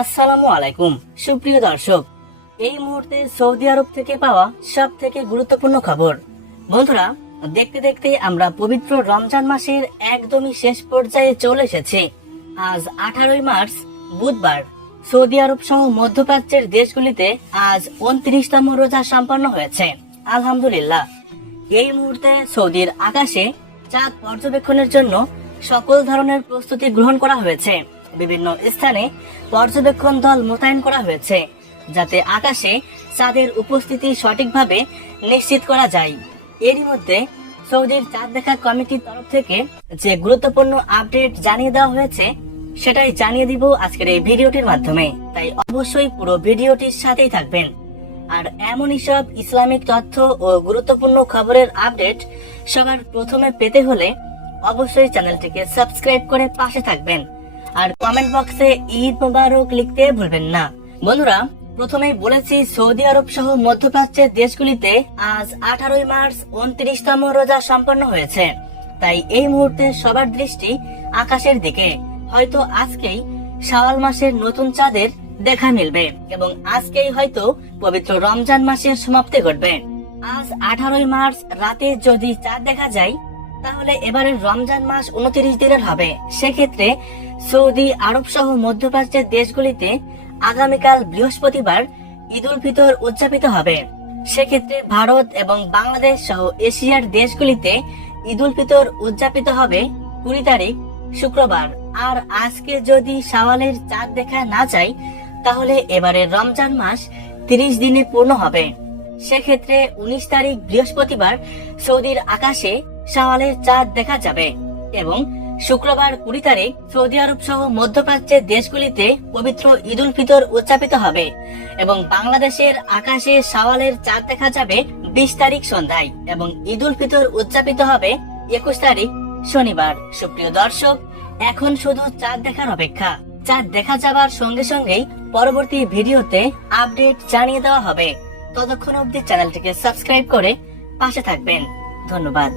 আসসালামু আলাইকুম সুপ্রিয় দর্শক, এই মুহূর্তে সৌদি আরব থেকে পাওয়া সব থেকে গুরুত্বপূর্ণ খবর। বন্ধুরা, দেখতে দেখতে আমরা পবিত্র রমজান মাসের একদমই শেষ পর্যায়ে চলে এসেছি। আজ 18 মার্চ বুধবার সৌদি আরব সহ মধ্যপ্রাচ্যের দেশগুলিতে আজ 29তম রোজা সম্পন্ন হয়েছে। আলহামদুলিল্লাহ। এই মুহূর্তে সৌদির আকাশে চাঁদ পর্যবেক্ষণের জন্য সকল ধরনের প্রস্তুতি গ্রহণ করা হয়েছে। বিভিন্ন স্থানে পর্যবেক্ষণ দল মোতায়েন করা হয়েছে, যাতে আকাশে চাঁদের উপস্থিতি সঠিকভাবে নিশ্চিত করা যায়। এরই মধ্যে সৌদির চাঁদ দেখা কমিটির তরফ থেকে যে গুরুত্বপূর্ণ আপডেট জানিয়ে দেওয়া হয়েছে, সেটাই জানিয়ে দিব আজকের এই ভিডিওটির মাধ্যমে। তাই অবশ্যই পুরো ভিডিওটির সাথেই থাকবেন। আর এমনই সব ইসলামিক তথ্য ও গুরুত্বপূর্ণ খবরের আপডেট সবার প্রথমে পেতে হলে অবশ্যই চ্যানেলটিকে সাবস্ক্রাইব করে পাশে থাকবেন। আর কমেন্ট বক্সে ঈদ মোবারক লিখতে ভুলবেন না। বন্ধুরা, প্রথমেই বলেছি সৌদি আরব সহ মধ্যপ্রাচ্যের দেশগুলিতে আজ 18 মার্চ 29তম রোজা সম্পন্ন হয়েছে। তাই এই মুহূর্তে সবার দৃষ্টি আকাশের দিকে। হয়তো আজকেই শাওয়াল মাসের নতুন চাঁদের দেখা মিলবে এবং আজকেই হয়তো পবিত্র রমজান মাসের সমাপ্তি ঘটবে। আজ 18 মার্চ রাতে যদি চাঁদ দেখা যায়, তাহলে এবারের রমজান মাস 29 দিনের হবে। সেক্ষেত্রে সৌদি আরব সহ মধ্যপ্রাচ্যের দেশগুলিতে আগামীকাল বৃহস্পতিবার ঈদ উল ফিতর উদযাপিত হবে। সেক্ষেত্রে ভারত এবং বাংলাদেশ সহ এশিয়ার দেশগুলিতে ঈদ উল ফিতর উদযাপিত হবে 20 তারিখ শুক্রবার। আর আজকে যদি শাওয়ালের চাঁদ দেখা না যায়, তাহলে এবারের রমজান মাস 30 দিনে পূর্ণ হবে। সেক্ষেত্রে 19 তারিখ বৃহস্পতিবার সৌদির আকাশে শাওয়ালের চাঁদ দেখা যাবে এবং শুক্রবার 20 তারিখ সৌদি আরব সহ মধ্যপ্রাচ্যের দেশগুলিতে পবিত্র ঈদ উল ফিতর উদযাপিত হবে এবং বাংলাদেশের আকাশে শাওয়ালের চাঁদ দেখা যাবে 20 তারিখ সন্ধ্যায় এবং ঈদ উল ফিতর উদযাপিত হবে 21 তারিখ শনিবার। সুপ্রিয় দর্শক, এখন শুধু চাঁদ দেখার অপেক্ষা। চাঁদ দেখা যাবার সঙ্গে সঙ্গেই পরবর্তী ভিডিওতে আপডেট জানিয়ে দেওয়া হবে। ততক্ষণ অবধি চ্যানেলটিকে সাবস্ক্রাইব করে পাশে থাকবেন। ধন্যবাদ।